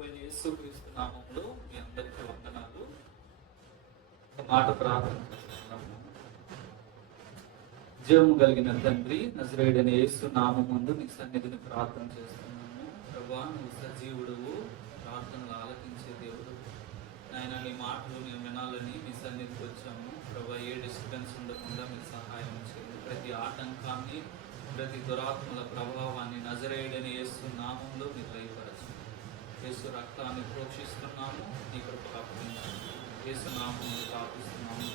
ప్రభువైన యేసుక్రీస్తు నామములో మీ అందరికీ వందనాలు. ఒక మాట ప్రార్థన చేస్తున్నాము. జీవము కలిగిన తండ్రి, నజరేయుడైన యేసు నామముందు నీ సన్నిధిని ప్రార్థన చేస్తున్నాము. ప్రభువా, నువ్వు సజీవుడువు, ప్రార్థనలు ఆలకించే దేవుడు. నాయన, నీ మాటలు మేము వినాలని మీ సన్నిధికి వచ్చాము. ప్రభువా, ఏ డిస్టర్బెన్స్ ఉండకుండా మీరు సహాయం చేయండి. ప్రతి ఆటంకాన్ని, ప్రతి దురాత్మల ప్రభావాన్ని నజరేయుడైన యేసు నామంలో మీరు లయపరచండి. యేసు రక్తాన్ని ప్రోక్షిస్తున్నాము, నీ కృప అప్పగించండి. యేసు నామంలో ప్రార్థిస్తున్నాము.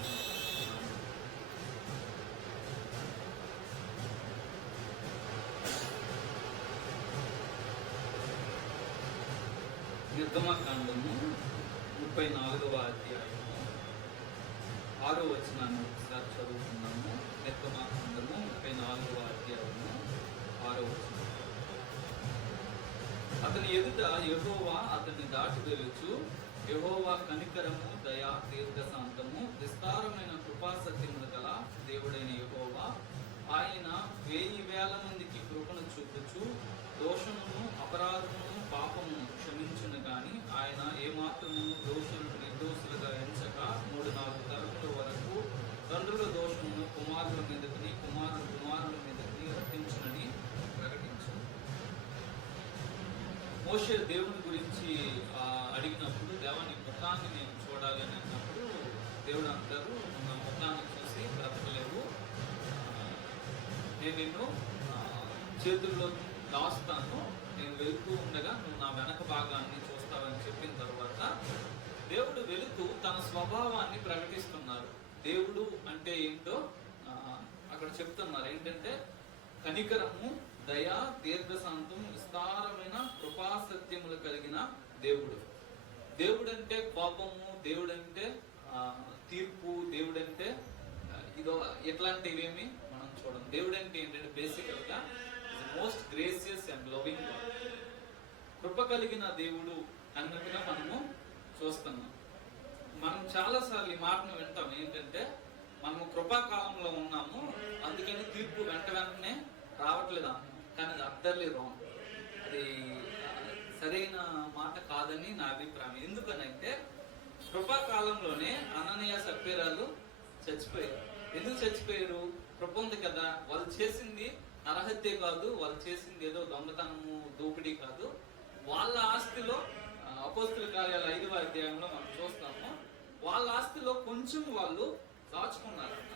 నిర్గమకాండము 34వ అధ్యాయము 6వ వచనాన్ని ఒకసారి చదువుతున్నాము. నిర్గమకాండము 34వ అధ్యాయము 6వ వచనం. అతని ఎదుట యెహోవా అతన్ని దాటి వెలుచు, యెహోవా కనికరము, దయా, దీర్ఘశాంతము, విస్తారమైన కృపాసత్యములు గల దేవుడైన యెహోవా, ఆయన 1000 మందికి కృపను చూపుచు దోషమును, అపరాధమును, పాపమును క్షమించును గాని ఆయన ఏమాత్రము దోషులను నిర్దోషులుగా ఎంచక 3-4 తరముల వరకు తండ్రుల దోషమును కుమారుల మీదకి, కుమారుల మీదకి రప్పించునని ప్రకటించు. మోషే దేవుని గురించి అడిగినప్పుడు, దేవాని ముఖాన్ని నేను చూడాలని అన్నప్పుడు దేవుడు అంటారు, నా ముఖాన్ని చూసి బ్రతకలేవు, నేను నిన్ను చేతుల్లో దాస్తాను, నేను వెళ్తూ ఉండగా నువ్వు నా వెనక భాగాన్ని చూస్తావని చెప్పిన తర్వాత దేవుడు వెళుతూ తన స్వభావాన్ని ప్రకటిస్తున్నారు. దేవుడు అంటే ఏంటో అక్కడ చెప్తున్నారు. ఏంటంటే కనికరము, దయ, దీర్ఘశాంతం, విస్తారమైన కృపాసత్యములు కలిగిన దేవుడు. దేవుడంటే కోపము, దేవుడంటే తీర్పు, దేవుడంటే ఇదో ఎట్లాంటివేమి మనం చూడం. దేవుడంటే ఏంటంటే బేసికల్ గా most gracious and loving God, కృప కలిగిన దేవుడు అన్నట్టుగా మనము చూస్తున్నాం. మనం చాలా సార్లు ఈ మాటను వింటాం. ఏంటంటే మనము కృపాకాలంలో ఉన్నాము, అందుకని తీర్పు వెంటనే రావట్లేదు అన్నాం. కానీ అది అర్థర్లీ రాంగ్, అది సరైన మాట కాదని నా అభిప్రాయం. ఎందుకనంటే కృపాకాలంలోనే అననీయ సప్పీరాలు చచ్చిపోయారు. ఎందుకు చచ్చిపోయారు? కృప ఉంది కదా. వాళ్ళు చేసింది నరహత్య కాదు, వాళ్ళు చేసింది ఏదో దొంగతనము, దోపిడీ కాదు. వాళ్ళ ఆస్తిలో అపోస్తుల కార్యాల 5వ అధ్యాయంలో మనం చూస్తాము, వాళ్ళ ఆస్తిలో కొంచెం వాళ్ళు దాచుకున్నారంట.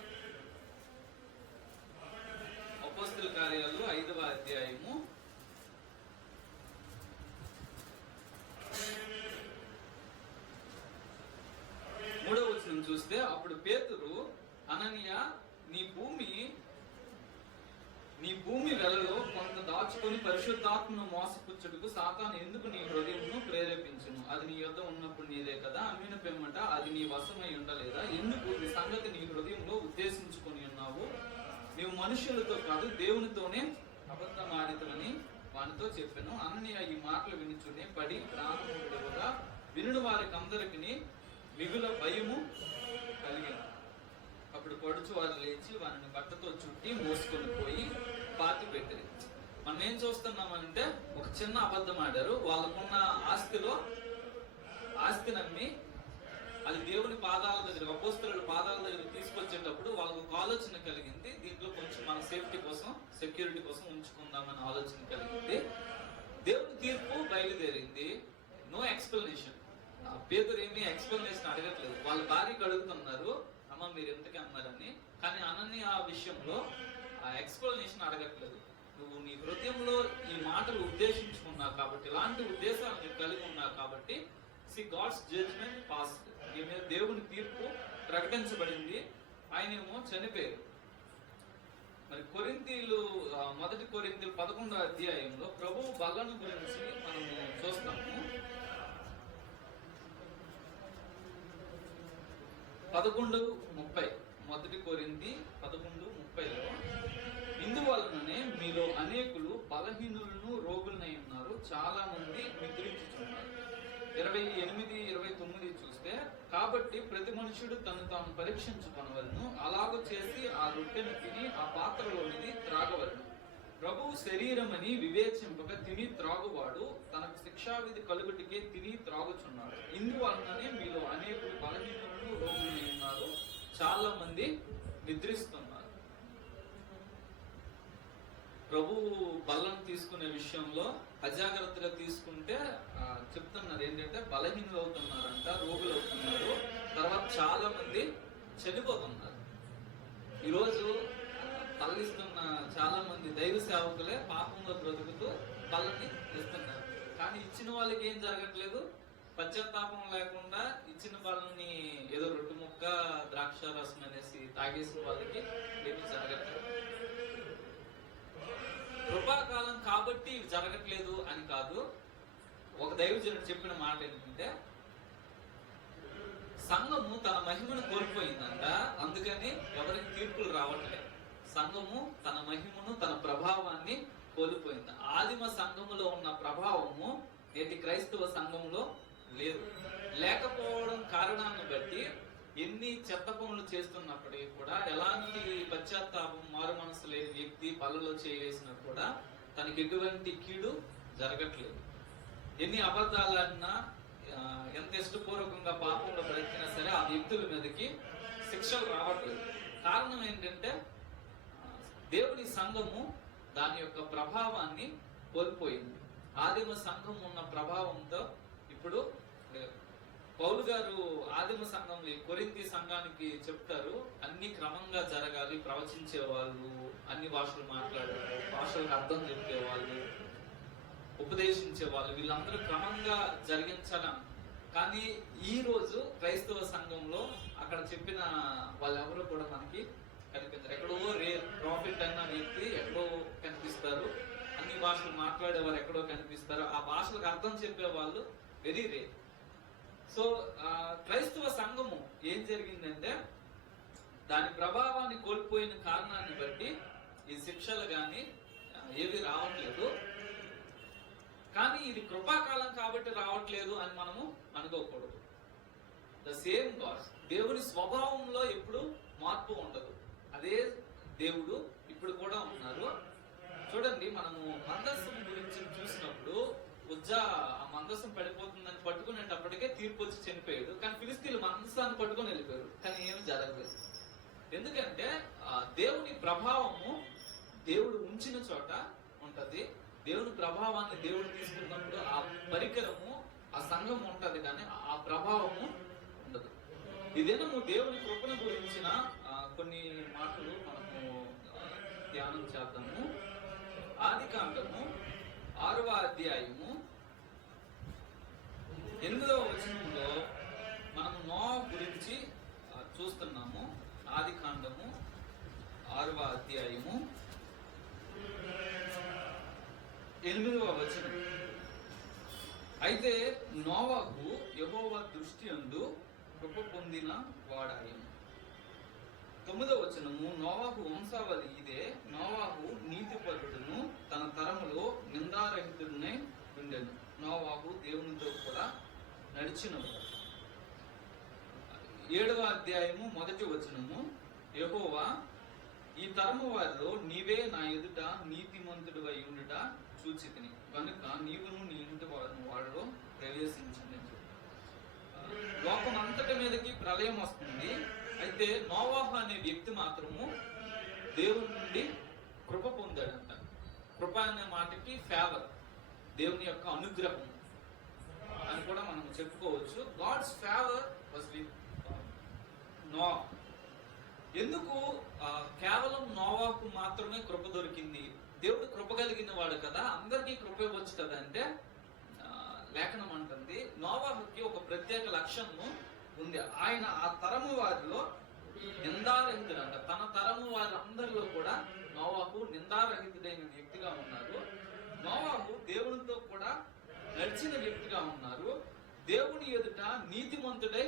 అపోస్తుల కార్యాలు 5వ అధ్యాయము 3వ వచనం చూస్తే, అప్పుడు పేతురు, అననీయ, నీ భూమి వెలలో కొంత దాచుకొని పరిశుద్ధాత్మను మోసపుచ్చుటకు సాతాను ఎందుకు నీ హృదయమును ప్రేరేపించును? అది నీ యొద్ద ఉన్నప్పుడు నీదే కదా, అమ్మిన పెమ్మట అది నీ వశమై ఉండలేదా? ఎందుకు ఈ సంగతి నీ హృదయంలో ఉద్దేశించుకొని ఉన్నావు? నీవు మనుషులతో కాదు దేవునితోనే అబద్ధం ఆడితమని వానితో చెప్పాను. అననీయ ఈ మాటలు వినుచునే పడి ప్రాణము విడువగా వినుడు వారికి అందరికి మిగుల భయము కలిగింది. అప్పుడు పడుచు వారు లేచి వారిని బట్టతో చుట్టి మోసుకొని పోయి పాతి పెట్టారు. మనం ఏం చూస్తున్నామంటే ఒక చిన్న అబద్ధం ఆడారు. వాళ్ళకున్న ఆస్తి నమ్మి అది దేవుని పాదాల దగ్గర, అపోస్తలుల పాదాల దగ్గర తీసుకొచ్చేటప్పుడు వాళ్ళకు ఒక ఆలోచన కలిగింది. దీంట్లో కొంచెం మన సేఫ్టీ కోసం, సెక్యూరిటీ కోసం ఉంచుకుందామని ఆలోచన కలిగింది. దేవుని తీర్పు బయలుదేరింది. No explanation. పేదరు ఏమీ ఎక్స్ప్లెనేషన్ అడగట్లేదు. వాళ్ళ భార్యకు అడుగుతున్నారు, అమ్మ మీరు ఎంతకీ అన్నారని. కానీ అనన్య ఆ విషయంలో ఆ ఎక్స్ప్లెనేషన్ అడగట్లేదు. నువ్వు నీ హృదయంలో ఈ మాటలు ఉద్దేశించుకున్నావు కాబట్టి, ఇలాంటి ఉద్దేశాలు నీకు కలిగి ఉన్నావు కాబట్టి, గాడ్స్ జడ్జ్మెంట్ పాస్డ్. ఈ మీద దేవుని తీర్పు ప్రకటించబడింది. ఆయనేమో చనిపోయారు. మరి మొదటి కొరింథీయులు 11వ అధ్యాయంలో ప్రభువు బలను గురించి మనము చూస్తాము. 11:30 మొదటి కొరింథీ 11:30లో, ఇందువలననే మీలో అనేకులు బలహీనులను, రోగులనై ఉన్నారు, చాలా మంది నిద్రించుచున్నారు. 28-29 చూస్తే, కాబట్టి ప్రతి మనుషుడు తను తాను పరీక్షించుకొనవలెను, అలాగ చేసి ఆ రొట్టెను తిని ఆ పాత్రలోనిది త్రాగవలెను. ప్రభువు శరీరమని వివేచింపక తిని త్రాగువాడు తనకు శిక్షావిధి కలుగుటికే తిని త్రాగుచున్నాడు. ఇందువలననే మీలో అనేకులు బలహీనులు రోగులు ఉన్నారు, చాలా మంది నిద్రిస్తున్నారు. ప్రభువు బల్లను తీసుకునే విషయంలో అజాగ్రత్తగా తీసుకుంటే చెప్తున్నారు ఏంటంటే బలహీనులు అవుతున్నారంట, రోగులు అవుతున్నారు, తర్వాత చాలా మంది చనిపోతున్నారు. ఈరోజు తల్లిస్తున్న చాలా మంది దైవ సేవకులే పాపంలో బ్రతుకుతూ బలని ఇస్తున్నారు. కానీ ఇచ్చిన వాళ్ళకి ఏం జరగట్లేదు, పశ్చాత్తాపం లేకుండా ఇచ్చిన బలని ఏదో రొట్టు ముక్క ద్రాక్ష రసం అనేసి తాగేసిన వాళ్ళకి ఏమి జరగట్లేదు. కృపాకాలం కాబట్టి ఇవి జరగట్లేదు అని కాదు. ఒక దైవజనుడు చెప్పిన మాట ఏంటంటే, సంఘము తన మహిమను కోల్పోయిందంట, అందుకని ఎవరికి తీర్పులు రావట్లేదు. సంఘము తన మహిమను తన ప్రభావాన్ని కోల్పోయింది. ఆదిమ సంఘములో ఉన్న ప్రభావము నేటి క్రైస్తవ సంఘంలో లేదు. లేకపోవడం కారణాన్ని బట్టి ఎన్ని చెత్త పనులు చేస్తున్నప్పటికీ కూడా, ఎలాంటి పశ్చాత్తాపం మారు మనసు లేని వ్యక్తి పళ్ళలో చేయవేసినా కూడా తనకి ఎటువంటి కీడు జరగట్లేదు. ఎన్ని అబద్ధాలన్నా, ఎంత ఇష్టపూర్వకంగా పాపంలో బ్రతికినా సరే ఆ వ్యక్తుల మీదకి శిక్షలు రావట్లేదు. కారణం ఏంటంటే దేవుని సంఘము దాని యొక్క ప్రభావాన్ని కోల్పోయింది. ఆదిమ సంఘం ఉన్న ప్రభావంతో ఇప్పుడు పౌలు గారు ఆదిమ సంఘంలో కొరింథీ సంఘానికి చెప్తారు, అన్ని క్రమంగా జరగాలి, ప్రవచించే వాళ్ళు, అన్ని భాషలు మాట్లాడేవాళ్ళు, భాషలకు అర్థం చెప్పేవాళ్ళు, ఉపదేశించే వాళ్ళు, వీళ్ళందరూ క్రమంగా జరిగించాలని. కానీ ఈ రోజు క్రైస్తవ సంఘంలో అక్కడ చెప్పిన వాళ్ళెవరూ కూడా మనకి కనిపించారు. ఎక్కడో ప్రాఫిట్ అన్న వ్యక్తి ఎక్కడో కనిపిస్తారు, అన్ని భాషలు మాట్లాడేవారు ఎక్కడో కనిపిస్తారు, ఆ భాషలకు అర్థం చెప్పే వాళ్ళు వెరీ రేర్. సో క్రైస్తవ సంఘము ఏం జరిగిందంటే దాని ప్రభావాన్ని కోల్పోయిన కారణాన్ని బట్టి ఈ శిక్షలు కానీ ఏవి రావట్లేదు. కానీ ఇది కృపాకాలం కాబట్టి రావట్లేదు అని మనము అనుకోకూడదు. ద సేమ్ గాడ్, దేవుని స్వభావంలో ఎప్పుడు మార్పు ఉండదు. అదే దేవుడు ఇప్పుడు కూడా ఉన్నారు. చూడండి, మనము మందస్సం గురించి చూసినప్పుడు ఉజ్జా ఆ మందస్సం పడిపోతుందని పట్టుకునేటప్పటికే తీర్పు వచ్చి చనిపోయాడు. కానీ ఫిలిస్తీన్లు మందస్సాన్ని పట్టుకొని వెళ్ళిపోయారు, కానీ ఏమి జరగలేదు. ఎందుకంటే దేవుని ప్రభావము దేవుడు ఉంచిన చోట ఉంటది. దేవుని ప్రభావాన్ని దేవుడు తీసుకున్నప్పుడు ఆ పరికరము, ఆ సంఘం ఉంటది, కానీ ఆ ప్రభావము ఉండదు. ఇదేనము దేవుని కృపను గురించిన కొన్ని మాటలు మనము ధ్యానం చేద్దాము. ఆదికాండము 6వ అధ్యాయము 8వ వచనంలో మనము నోవహు గురించి చూస్తున్నాము. ఆదికాండము 6వ అధ్యాయము 8వ వచనం. అయితే నోవహు యెహోవా దృష్టి యందు కృప పొందిన వాడాయను. 9వ వచనము, నోవహు వంశావళి ఇదే, నోవహు నీతిపరుడును తన తరములో నిందారహితుడునే ఉండెను. నోవహు దేవునితో కూడా నడిచినవాడు. 7వ అధ్యాయము 1వ వచనము, యెహోవా ఈ తరము వారిలో నీవే నా ఎదుట నీతిమంతుడు అయి ఉండుట చూచితిని కనుక నీవును నీ ఇంటి వారిలో ప్రవేశించింది. లోకం అంతటి మీదకి ప్రళయం వస్తుంది. అయితే నోవహు అనే వ్యక్తి మాత్రము దేవుని నుండి కృప పొందాడంట. కృప అనే మాటకి ఫేవర్, దేవుని యొక్క అనుగ్రహం అని కూడా మనం చెప్పుకోవచ్చు. గాడ్స్ ఫేవర్ వాస్ విత్ నోవహు. ఎందుకు కేవలం నోవహుకు మాత్రమే కృప దొరికింది? దేవుడు కృప కలిగిన వాడు కదా, అందరికీ కృప ఇవ్వచ్చు కదా అంటే లేఖనం అంటుంది నోవహుకి ఒక ప్రత్యేక లక్షణము ఉంది. ఆయన ఆ తరము వారిలో నిందారహితుడంట. తన తరము వారందరిలో కూడా నోవహు నిందారహితుడైన వ్యక్తిగా ఉన్నారు. నోవహు దేవునితో కూడా నడిచిన వ్యక్తిగా ఉన్నారు. దేవుని ఎదుట నీతిమంతుడై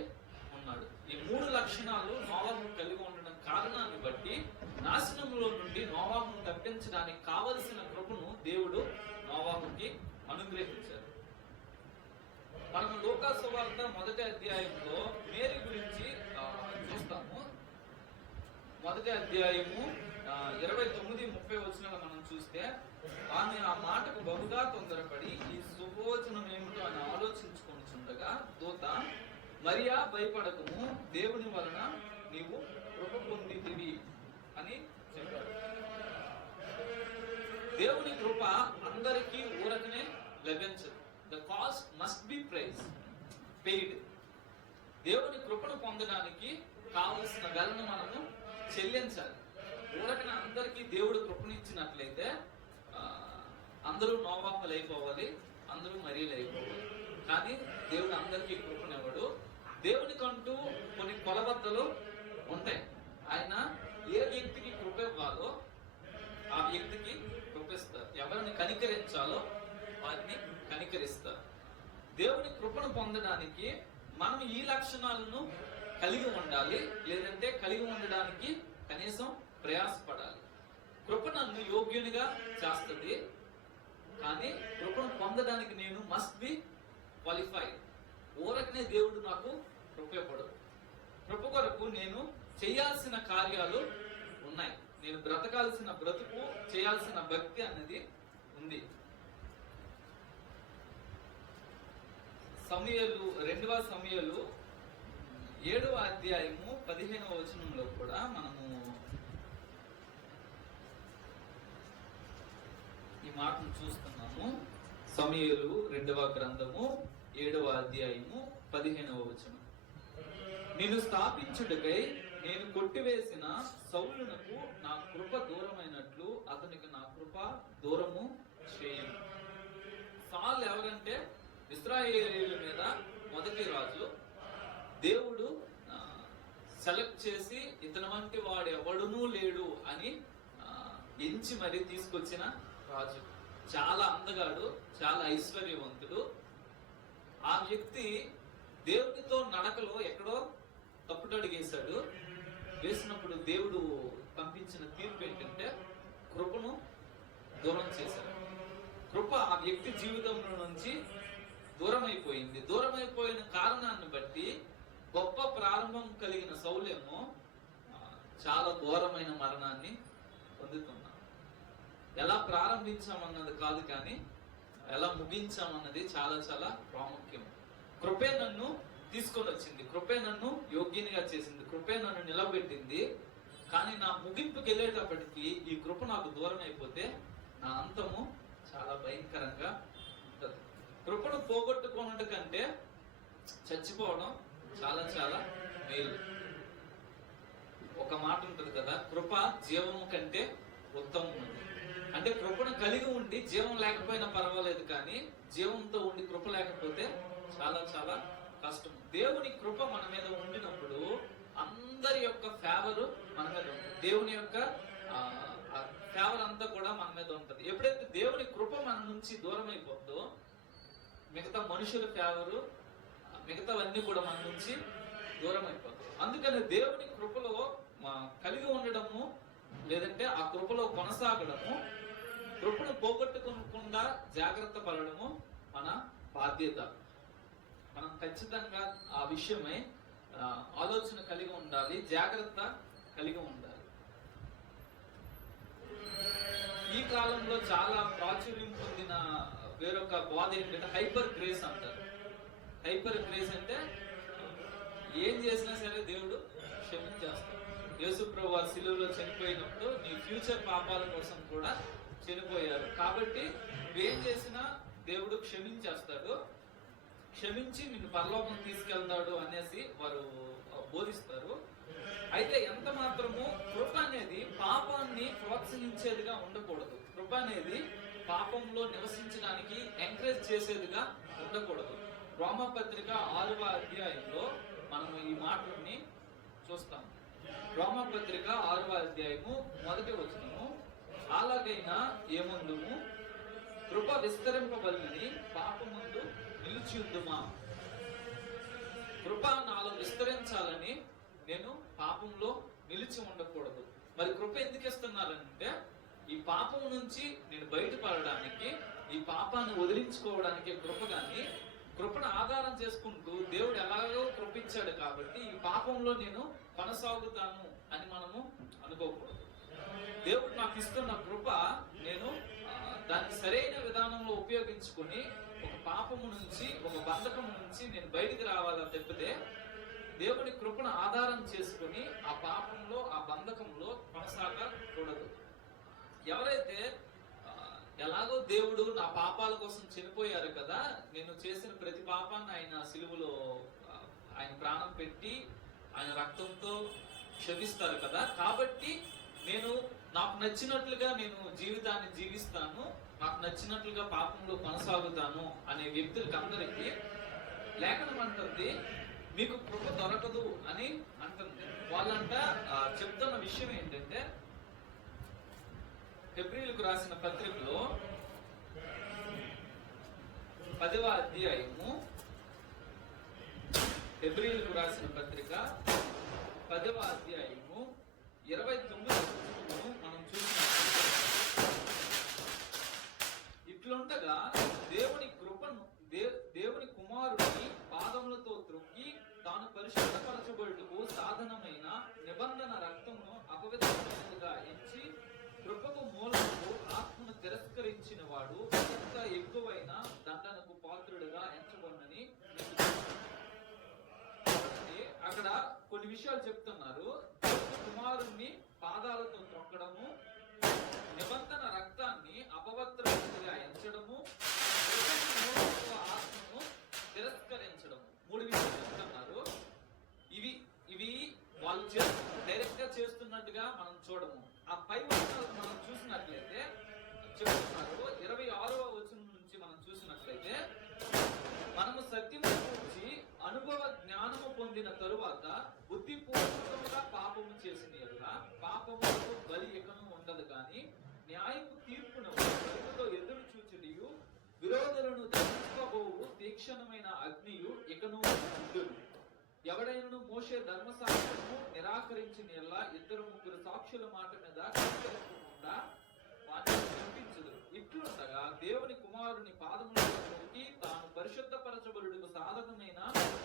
ఉన్నాడు. ఈ 3 లక్షణాలు నోవహు కలిగి ఉండడం కారణాన్ని బట్టి నాశనంలో నుండి నోవహును తప్పించడానికి కావలసిన కృపను దేవుడు నోవహుకి అనుగ్రహించారు. మనం లూకా సువార్త 1వ అధ్యాయంలో మేరీ గురించి చూస్తాము. 1వ అధ్యాయము 29-30 వచనాలు మనం చూస్తే, ఆమె ఆ మాటకు బహుగా తొందరపడి ఈ శుభవచనం ఏమిటో అని ఆలోచించుకొనుచుండగా దూత, మరియా భయపడకము, దేవుని వలన నీవు కృప పొందితివి అని చెప్పాడు. దేవుని కృప అందరికీ ఊరకనే లభించదు. The cost must be paid. దేవుని కృపను పొందడానికి కావలసిన వెలను మనము చెల్లించాలి. ఊరకనే అందరికీ దేవుడు కృపనిచ్చినట్లయితే అందరూ నోవాహులు అయిపోవాలి, అందరూ మరియలు అయిపోవాలి. కానీ దేవుడు అందరికీ కృపనివ్వడు. దేవునికంటూ కొన్ని కొలబద్దలు ఉంటాయి. ఆయన ఏ వ్యక్తికి కృప ఇవ్వాలో ఆ వ్యక్తికి కృపిస్తారు. ఎవరిని కనికరించాలో వారిని కనికరిస్తారు. దేవుని కృపను పొందడానికి మనం ఈ లక్షణాలను కలిగి ఉండాలి, లేదంటే కలిగి ఉండడానికి కనీసం ప్రయాసపడాలి. కృప నన్ను యోగ్యునిగా చేస్తుంది, కానీ కృపను పొందడానికి నేను మస్ట్ బి క్వాలిఫైడ్. ఊరకనే దేవుడు నాకు కృప ఇవ్వడు. కృప కొరకు నేను చేయాల్సిన కార్యాలు ఉన్నాయి. నేను బ్రతకాల్సిన బ్రతుకు, చేయాల్సిన భక్తి అన్నది ఉంది. సమూయేలు 2వ సమూయేలు 7వ అధ్యాయము 15వ వచనంలో కూడా మనము ఈ మాటను చూస్తున్నాము. సమూయేలు 2వ గ్రంథము 7వ అధ్యాయము 15వ వచనం. నేను స్థాపించుటకై నేను కొట్టివేసిన సౌలునకు నా కృప దూరమైనట్లు అతనికి నా కృప దూరము చేయను. సాల్ ఎవరంటే ఇశ్రాయేలీయుల మీద మొదటి రాజు. దేవుడు సెలెక్ట్ చేసి ఇతని వంటి వాడు ఎవడునూ లేడు అని ఎంచి మరి తీసుకొచ్చిన రాజు. చాలా అందగాడు, చాలా ఐశ్వర్యవంతుడు. ఆ వ్యక్తి దేవునితో నడకలో ఎక్కడో తప్పుటడుగేశాడు. వేసినప్పుడు దేవుడు పంపించిన తీర్పు ఏంటంటే కృపను దూరం చేశాడు. కృప ఆ వ్యక్తి జీవితంలో నుంచి దూరమైపోయింది. దూరమైపోయిన కారణాన్ని బట్టి గొప్ప ప్రారంభం కలిగిన సౌలేమో చాలా ఘోరమైన మరణాన్ని పొందుతున్నాం. ఎలా ప్రారంభించామన్నది కాదు, కానీ ఎలా ముగించామన్నది చాలా చాలా ప్రాముఖ్యం. కృపే నన్ను తీసుకొని వచ్చింది, కృపే నన్ను యోగ్యునిగా చేసింది, కృపే నన్ను నిలబెట్టింది. కానీ నా ముగింపుకి వెళ్ళేటప్పటికి ఈ కృప నాకు దూరం అయిపోతే నా అంతము చాలా భయంకరంగా ఉంటుంది. కృపను పోగొట్టుకోవడం కంటే చచ్చిపోవడం చాలా చాలా మేలు. ఒక మాట ఉంటుంది కదా, కృప జీవము కంటే ఉత్తమం. అంటే కృపను కలిగి ఉండి జీవం లేకపోయినా పర్వాలేదు, కానీ జీవంతో ఉండి కృప లేకపోతే చాలా చాలా కష్టం. దేవుని కృప మన మీద ఉండినప్పుడు అందరి యొక్క ఫేవర్ మన మీద ఉంటుంది. దేవుని యొక్క ఫేవర్ అంతా కూడా మన మీద ఉంటుంది. ఎప్పుడైతే దేవుని కృప మన నుంచి దూరం అయిపోతుందో మిగతా మనుషుల ఫేవరు, మిగతావన్నీ కూడా మన నుంచి దూరం అయిపోతాయి. అందుకని దేవుని కృపలో కలిగి ఉండడము, లేదంటే ఆ కృపలో కొనసాగడము, కృపను పోగొట్టుకోకుండా జాగ్రత్త పడడము మన బాధ్యత. మనం ఖచ్చితంగా ఆ విషయమై ఆలోచన కలిగి ఉండాలి, జాగ్రత్త కలిగి ఉండాలి. ఈ కాలంలో చాలా ప్రాచుర్యం పొందిన వేరొక బాధ ఏంటంటే హైపర్ గ్రేస్ అంటారు. హైపర్ గ్రేస్ అంటే ఏం చేసినా సరే దేవుడు క్షమించేస్తాడు. యేసు ప్రభువు వారి శిలువలో చనిపోయినప్పుడు నీ ఫ్యూచర్ పాపాల కోసం కూడా చనిపోయారు, కాబట్టి నువ్వేం చేసినా దేవుడు క్షమించేస్తాడు, క్షమించి నిన్ను పరలోకం తీసుకెళ్తాడు అనేసి వారు బోధిస్తారు. అయితే ఎంత మాత్రము కృప అనేది పాపాన్ని ప్రోత్సహించేదిగా ఉండకూడదు. కృప అనేది పాపంలో నివసించడానికి ఎంకరేజ్ చేసేదిగా ఉండకూడదు. రోమపత్రిక 6వ అధ్యాయంలో మనము ఈ మాటని చూస్తాం. రోమపత్రిక 6వ అధ్యాయము 1వ వచనము, అలాగైనా ఏముందుము కృప విస్తరింపబడినని పాపమందు నిలిచి ఉందుమా. కృప నాలో విస్తరించాలని నేను పాపంలో నిలిచి ఉండకూడదు. మరి కృప ఎందుకు ఇస్తున్నారంటే ఈ పాపం నుంచి నేను బయటపడడానికి, ఈ పాపాన్ని వదిలించుకోవడానికి కృప. కానీ కృపను ఆధారం చేసుకుంటూ దేవుడు ఎలాగో కృపించాడు కాబట్టి ఈ పాపంలో నేను కొనసాగుతాను అని మనము అనుకోకూడదు. దేవుడు నాకు ఇస్తున్న కృప నేను దాన్ని సరైన విధానంలో ఉపయోగించుకొని ఒక పాపము నుంచి, ఒక బంధకము నుంచి నేను బయటికి రావాలని తప్పితే దేవుని కృపను ఆధారం చేసుకుని ఆ పాపంలో, ఆ బంధకంలో కొనసాగకూడదు. ఎవరైతే ఎలాగో దేవుడు నా పాపాల కోసం చనిపోయారు కదా, నేను చేసిన ప్రతి పాపాన్ని ఆయన సిలువలో ఆయన ప్రాణం పెట్టి ఆయన రక్తంతో క్షమిస్తారు కదా, కాబట్టి నేను నాకు నచ్చినట్లుగా నేను జీవితాన్ని జీవిస్తాను, నాకు నచ్చినట్లుగా పాపంలో కొనసాగుతాను అనే వ్యక్తులకి అందరికీ లేఖనం అంటుంది మీకు కృప దొరకదు అని అంటుంది. వాళ్ళంట చెప్తున్న విషయం ఏంటంటే, హెబ్రీయులకు రాసిన పత్రికలో 10వ అధ్యాయము, హెబ్రీయులకు రాసిన పత్రిక 10వ అధ్యాయము 29 మనం చూసినట్లయితే, ఇట్లుండగా దేవుని కృపను దేవుని కుమారుడిని పాదములతో త్రొక్కి తాను పరిశుద్ధపరచబడుటకు సాధనమైన నిబంధన రక్తమును అపవిత్రమైనదిగా ఎంచి కృపకు మూలముకు ఆత్మను తిరస్కరించిన వాడు ఎంత ఎక్కువైన దండనకు పాత్రుడుగా ఎంచబడినని అక్కడ కొన్ని విషయాలు చెప్తున్నారు. కుమారుణ్ణి పాదాలతో త్రొక్కడము, నిబంధన రక్తాన్ని అపవిత్రమైనదిగా ఎంచడము, ఆత్మను తిరస్కరించడము, 3 విషయాలు చెప్తున్నారు. ఇవి వాళ్ళు డైరెక్ట్ గా చేస్తున్నట్టుగా మనం చూడము. ఆ పై వచనాలు మనం చూసినట్లయితే చెప్తున్నారు. 26వ వచనం నుంచి మనం చూసినట్లయితే, మనము సత్యము గురించి అనుభవ జ్ఞానము పొందిన తరువాత బుద్ధిపూర్వకంగా పాపము చేసిన ఎడల పాపములకు బలి ఇకను ఉండదు, కానీ న్యాయపు తీర్పును బలితో ఎదురు చూచుడియు విరోధులను దండింపబోవు తీక్షణమైన అగ్నియు ఇకను ఉండును. ఎవడైనను మోషే ధర్మశాస్త్రము నిరాకరించిన ఎడల 2-3 సాక్షుల మాట మీద కనికరించకుండా వాటిని పంపించదు. ఇట్లుండగా దేవుని కుమారుని పాదములకి తాను పరిశుద్ధపరచబడుటకు సాధనమైన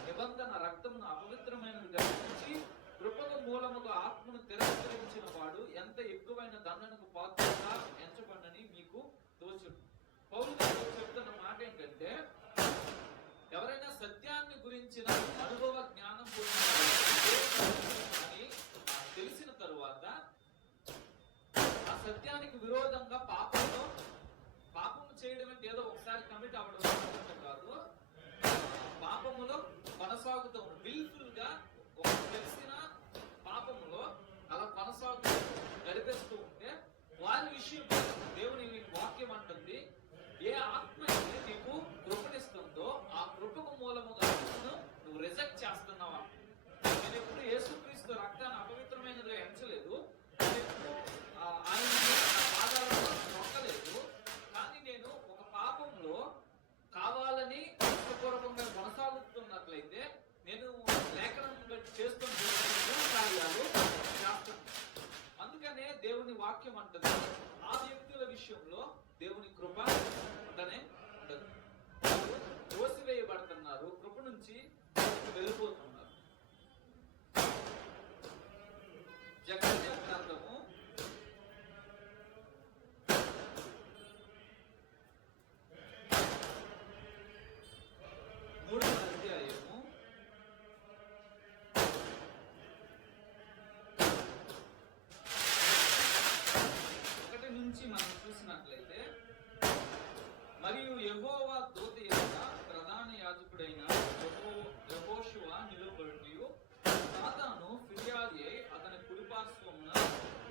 నిబంధన రక్తమును అపవిత్రమైనదిగా ఎంచి కృపకు మూలముగా ఆత్మను తిరస్కరించిన వాడు ఎంత ఎక్కువైన దండనకు పాత్రగా ఎంచబడని మీకు తోచును. పౌలు గారు చెప్తున్న మాట ఏంటంటే, ఎవరైనా సత్యాన్ని గురించిన అనుభవ జ్ఞానం అని తెలిసిన తరువాత ఆ సత్యానికి విరోధంగా పాపము చేయడం అంటే ఏదో ఒకసారి కమిట్ అవ్వడం కాదు, పాపములో కొనసాగుతూ విల్ఫుల్ గా ఒక తెలిసిన పాపములో అలా కొనసాగుతూ గడిపేస్తూ ఉంటే వారి విషయం దేవుని వాక్యం అంటుంది, ఏ ఆత్మ అయితే నీకు కృపణిస్తుందో ఆ కృపకు మూలముగా నువ్వు రిజెక్ట్ చేస్తున్నావా. నేను ఎప్పుడు యేసుక్రీస్తు రక్తాన్ని అపవిత్రమైనదిగా ఎంచలేదు, నేను ఎప్పుడు ఆయన పాదాలను నొక్కలేదు, కానీ నేను ఒక పాపంలో కావాలని ఇష్టపూర్వకంగా కొనసాగుతున్నట్లయితే నేను లేఖనం చేస్తున్న కార్యాలు చేస్తున్నాను. అందుకనే దేవుని వాక్యం అంటుంది, ఆ వ్యక్తుల విషయంలో దేవుని కృప ఉండనే ఉండదు. తోసివేయబడుతున్నారు, కృప నుంచి వెళ్ళిపోతున్నారు. జకర్యా గ్రంథము 3వ అధ్యాయము 1 నుంచి మనం చూసినట్లయితే, మరియు యెహోవా దూత యొక్క ప్రధాన యాజకుడైన యెహోషువ నిలువబడియు సాతాను ఫిర్యాది అయి అతని కుడిపార్శ్వమున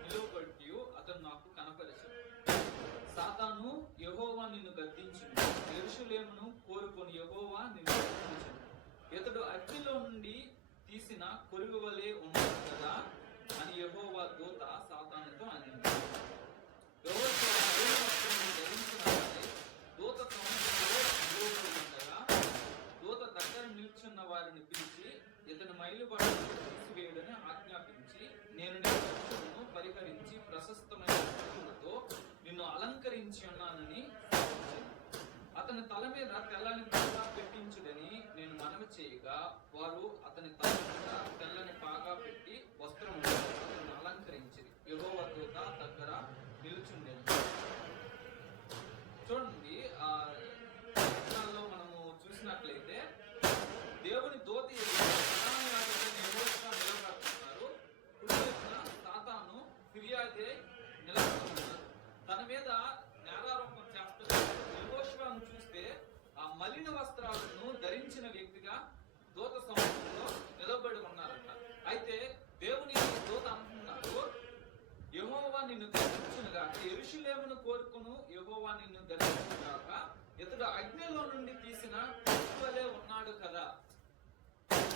నిలువబడియు అతను నాకు కనపరిచాడు. సాతాను, యెహోవా నిన్ను గద్దించును, యెరూషలేమును కోరుకొని యెహోవా నిన్ను గద్దించును. ఇతడు అగ్నిలో నుండి తీసిన కొరుగు వలె ఉన్నాడు కదా అని యెహోవా దూత సాతానుతో అనింది. దూత దగ్గర నిల్చున్న వారిని పిలిచి ఇతని మైలుబాటును తీసివేయడని ఆజ్ఞాపించి, నేను నీ దోషమును పరిహరించి ప్రశస్తమైన వస్తువులతో నిన్ను అలంకరించి ఉన్నానని అతని తల మీద తెల్లని పాగా పెట్టించుడని నేను మనవి చేయగా, వారు అతని తల మీద తెల్లని పాగా పెట్టి వస్త్రములను అతన్ని అలంకరించింది. యెహోవా దూత దగ్గర నిలుచుండెను. చూడండి, ఆ వచనాల్లో మనము చూసినట్లయితే దేవుని దూత నిలబడుతున్నారు. సాతాను ఫిర్యాదే నిలబడుతున్నారు. తన మీద నేరారోపణ చేస్తున్నారు. యెహోషువను చూస్తే ఆ మలిన వస్త్రాలను ధరించిన వ్యక్తిగా దూత సమూహంలో నిలబడి ఉన్నారంట. అయితే దేవుని దూత అంటున్నారు, యెహోవా నిన్ను దర్శించునుగాక, యెరూషలేమును కోరుకును యెహోవా నిన్ను దర్శించునుగాక, ఇతడు అగ్నిలో నుండి తీసిన వలె ఉన్నాడు కదా.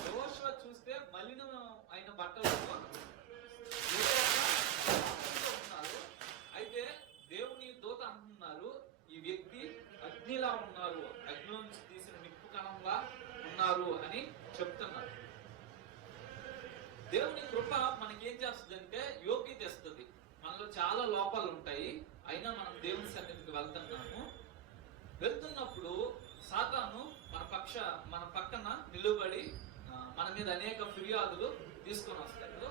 యెహోషువ చూస్తే మలినం అయిన బట్టలతో ఉన్నారు. అయితే దేవుని దూత అంటున్నారు, ఈ వ్యక్తి అగ్నిలా ఉన్నారు, అగ్ని నుంచి తీసిన నిప్పు కణంలా ఉన్నారు అని చెప్తున్నారు. దేవుని కృప మనకేం చేస్తుందంటే యోగ్యత ఇస్తుంది. మనలో చాలా లోపాలు ఉంటాయి, అయినా మనం దేవుని సన్నిధికి వెళ్తున్నప్పుడు సాతాను మన పక్కన నిలబడి మన మీద అనేక ఫిర్యాదులు తీసుకొని వస్తాడు.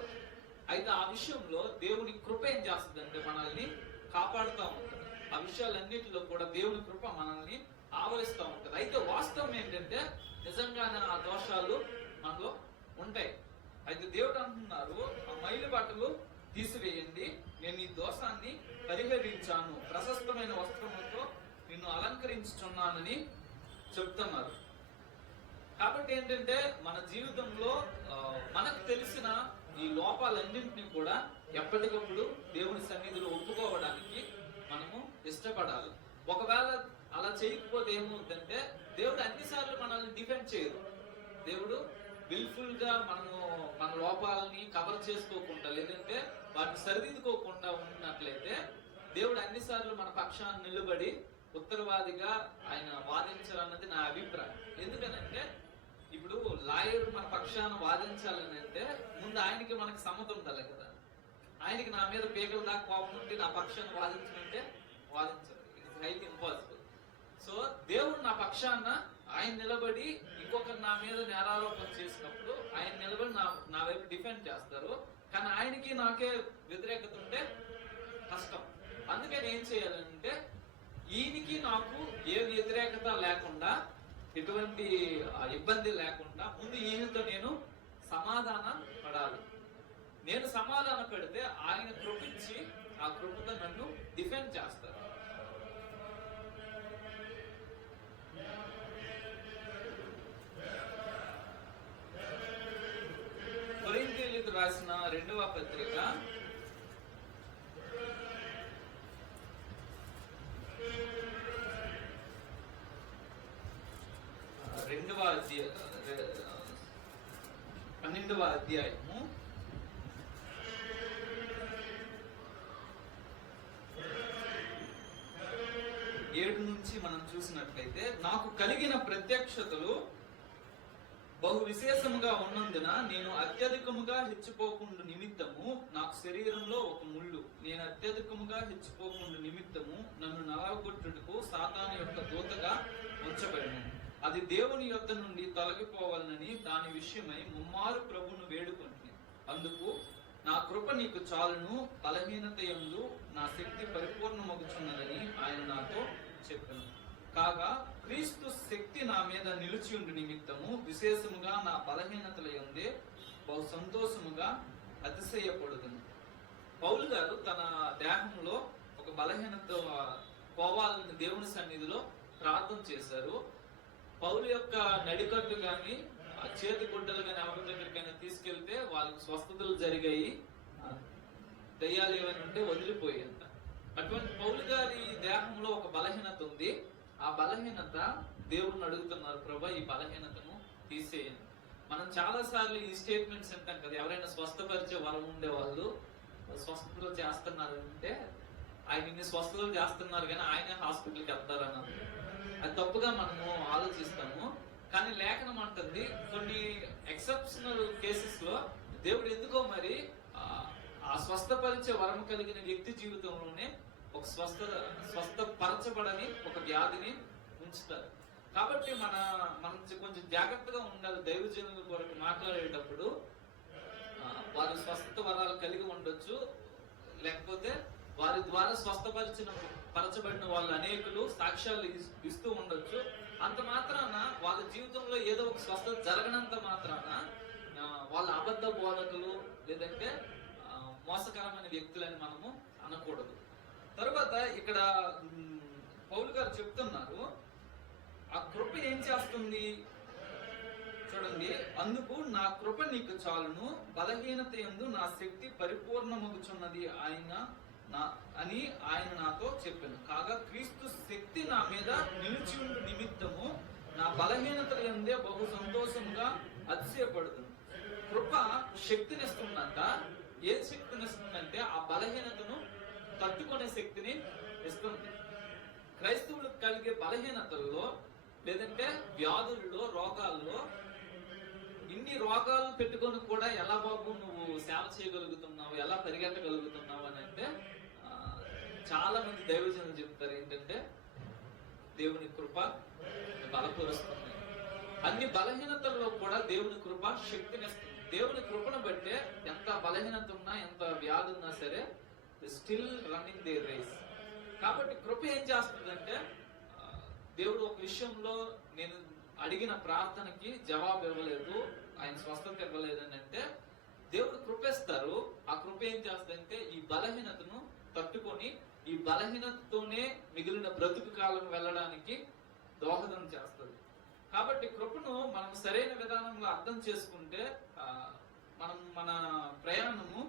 అయితే ఆ విషయంలో దేవుని కృప ఏం చేస్తుందంటే మనల్ని కాపాడుతూ ఉంటుంది. ఆ విషయాలన్నిటిలో కూడా దేవుని కృప మనల్ని ఆవరిస్తూ ఉంటుంది. అయితే వాస్తవం ఏంటంటే నిజంగానే ఆ దోషాలు మనలో ఉంటాయి. అయితే దేవుడు అంటున్నారు, ఆ మైలు బట్టలు తీసివేయండి, నేను ఈ దోషాన్ని పరిహరించాను, ప్రశస్తమైన వస్త్రములతో నిన్ను అలంకరించుచున్నానని చెప్తున్నారు. కాబట్టి ఏంటంటే మన జీవితంలో మనకు తెలిసిన ఈ లోపాలన్నింటినీ కూడా ఎప్పటికప్పుడు దేవుని సన్నిధిలో ఒప్పుకోవడానికి మనము ఇష్టపడాలి. ఒకవేళ అలా చేయకపోతే ఏమవుతుందంటే దేవుడు అన్నిసార్లు మనల్ని డిఫెండ్ చేయరు. దేవుడు విల్ఫుల్ గా మన లోపాలని కవర్ చేసుకోకుండా, లేదంటే వాటిని సరిదిద్దుకోకుండా ఉన్నట్లయితే దేవుడు అన్నిసార్లు మన పక్షాన్ని నిలబడి ఉత్తరవాదిగా ఆయన వాదించాలన్నది నా అభిప్రాయం. ఎందుకనంటే ఇప్పుడు లాయర్ మన పక్షాన వాదించాలని అంటే ముందు ఆయనకి మనకి సమ్మతం ఉండాలి కదా. ఆయనకి నా మీద పేగల దాకా కోపం ఉంటే నా పక్షాన్ని వాదించమంటే వాదించాలి. It is highly impossible. So దేవుడు నా పక్షాన ఆయన నిలబడి ఇంకొకరు నా మీద నేరారోపణ చేసినప్పుడు ఆయన నిలబడి నా వైపు డిఫెండ్ చేస్తారు. కానీ ఆయనకి నాకే వ్యతిరేకత ఉంటే కష్టం. అందుకని ఏం చేయాలంటే ఈయనకి నాకు ఏ వ్యతిరేకత లేకుండా, ఎటువంటి ఇబ్బంది లేకుండా ముందు ఈయనతో నేను సమాధాన పడాలి. నేను సమాధాన పెడితే ఆయన కృపించి ఆ కృపతో నన్ను డిఫెండ్ చేస్తారు. కొరింథీయులకు రాసిన 2వ పత్రిక 12వ అధ్యాయము 7 నుంచి మనం చూసినట్లయితే, నాకు కలిగిన ప్రత్యక్షతలు బహు విశేషముగా ఉన్నందున నేను అత్యధికముగా హెచ్చిపోకుండా నిమిత్తము నాకు శరీరంలో ఒక ముళ్ళు, నేను అత్యధికముగా హెచ్చిపోకుండా నిమిత్తము నన్ను నలగొట్టుటకు సాతాను యొక్క దూతగా ఉంచబడిను. అది దేవుని యొద్ద నుండి తొలగిపోవాలని దాని విషయమై ముమ్మారు ప్రభును వేడుకుంటుంది. అందుకు నా కృప నీకు చాలును, బలహీనత యందు నా శక్తి పరిపూర్ణమగుచున్నదని ఆయన నాతో చెప్పాను. కాగా క్రీస్తు శక్తి నా మీద నిలిచియుండు నిమిత్తము విశేషముగా నా బలహీనతల యందే బహు సంతోషముగా అతిశయపడుదును. పౌలు గారు తన దేహంలో ఒక బలహీనత పోవాలని దేవుని సన్నిధిలో ప్రార్థన చేశారు. పౌలు యొక్క నడికట్టు కానీ చేతి గుడ్డలు కానీ ఎవరి దగ్గరికైనా తీసుకెళ్తే వాళ్ళకి స్వస్థతలు జరిగాయి, దయ్యాలు ఏమైనా ఉంటే వదిలిపోయేంత. అటువంటి పౌలు గారి దేహంలో ఒక బలహీనత ఉంది. ఆ బలహీనత దేవుడిని అడుగుతున్నారు, ప్రభా ఈ బలహీనతను తీసేయండి. మనం చాలా సార్లు ఈ స్టేట్మెంట్స్ వింటాం కదా, ఎవరైనా స్వస్థపరిచే వరం ఉండే వాళ్ళు స్వస్థతలు చేస్తున్నారు అంటే ఆయన ఇన్ని స్వస్థతలు చేస్తున్నారు కానీ ఆయనే హాస్పిటల్కి వెళ్తారన్న, అది తప్పుగా మనము ఆలోచిస్తాము. కానీ లేఖనం అంటుంది కొన్ని ఎక్సెప్షనల్ కేసెస్ లో దేవుడు ఎందుకో మరి ఆ స్వస్థపరిచే వరం కలిగిన వ్యక్తి జీవితంలోనే ఒక స్వస్థపరచబడని ఒక వ్యాధిని ఉంచుతారు. కాబట్టి మనం కొంచెం జాగ్రత్తగా ఉండాలి. దైవజనుల కొరకు మాట్లాడేటప్పుడు వారు స్వస్థత వరాలు కలిగి ఉండొచ్చు, లేకపోతే వారి ద్వారా పరచబడిన వాళ్ళు అనేకులు సాక్ష్యాలు ఇస్తూ ఉండొచ్చు. అంత మాత్రాన వాళ్ళ జీవితంలో ఏదో ఒక స్వస్థత జరగనంత మాత్రాన వాళ్ళ అబద్ధ బోధకులు లేదంటే మోసకరమైన వ్యక్తులని మనము అనకూడదు. తర్వాత ఇక్కడ పౌలు గారు చెప్తున్నారు, ఆ కృప ఏం చేస్తుంది చూడండి. అందుకు నా కృప నీకు చాలును, బలహీనత యందు నా శక్తి పరిపూర్ణమగుచున్నది అని ఆయన నాతో చెప్పాను. కాగా క్రీస్తు శక్తి నా మీద నిలిచి ఉండు నిమిత్తము నా బలహీనతల యందే బహు సంతోషంగా అతిశయపడుతుంది. కృప శక్తినిస్తుందంట. ఏ శక్తినిస్తుందంటే ఆ బలహీనతను తట్టుకునే శక్తిని ఇస్తుంది. క్రైస్తవులకు కలిగే బలహీనతల్లో లేదంటే వ్యాధుల్లో, రోగాల్లో, ఇన్ని రోగాలు పెట్టుకొని కూడా ఎలా బాబు నువ్వు సేవ చేయగలుగుతున్నావు, ఎలా పరిగెట్టగలుగుతున్నావు అని అంటే చాలా మంది దైవజనులు చెప్తారు ఏంటంటే దేవుని కృప బలపరుస్తుంది. అన్ని బలహీనతల్లో కూడా దేవుని కృప శక్తినిస్తుంది. దేవుని కృపను బట్టే ఎంత బలహీనత ఉన్నా, ఎంత వ్యాధి ఉన్నా సరే స్టిల్ రన్నింగ్ దే రేస్. కాబట్టి కృప ఏం చేస్తుందంటే, దేవుడు ఒక విషయంలో నేను అడిగిన ప్రార్థనకి జవాబు ఇవ్వలేదు, ఆయన స్వస్థత ఇవ్వలేదు అని అంటే దేవుడు కృపిస్తారు. ఆ కృప ఏం చేస్తుందంటే ఈ బలహీనతను తట్టుకొని ఈ బలహీనతతోనే మిగిలిన బ్రతుకు కాలం వెళ్ళడానికి దోహదం చేస్తుంది. కాబట్టి కృపను మనం సరైన విధానంలో అర్థం చేసుకుంటే మనం మన ప్రయాణము